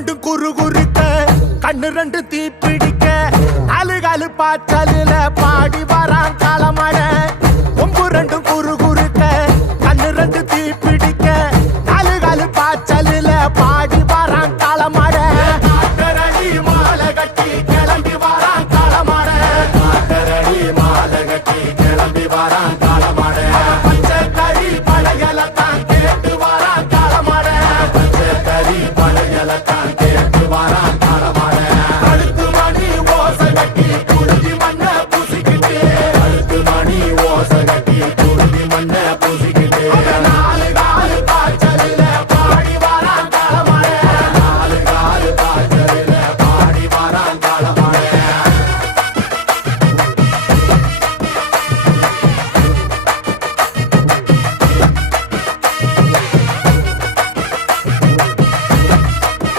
ரெண்டும் குறு குறுக்க கண்ணு ரெண்டு தீ பிடிக்க அலு காலு பாச்சலில பாடி வரான் காலமட. கொம்பு ரெண்டும் குறு குறுக்க கண்ணு ரெண்டு தீ பிடிக்க அலு காலு பாச்சலில பாடி வரான் காலமட. மாலை கட்டி கிளம்பி வரான் காலமட. மாலை கட்டி கிளம்பி வரான்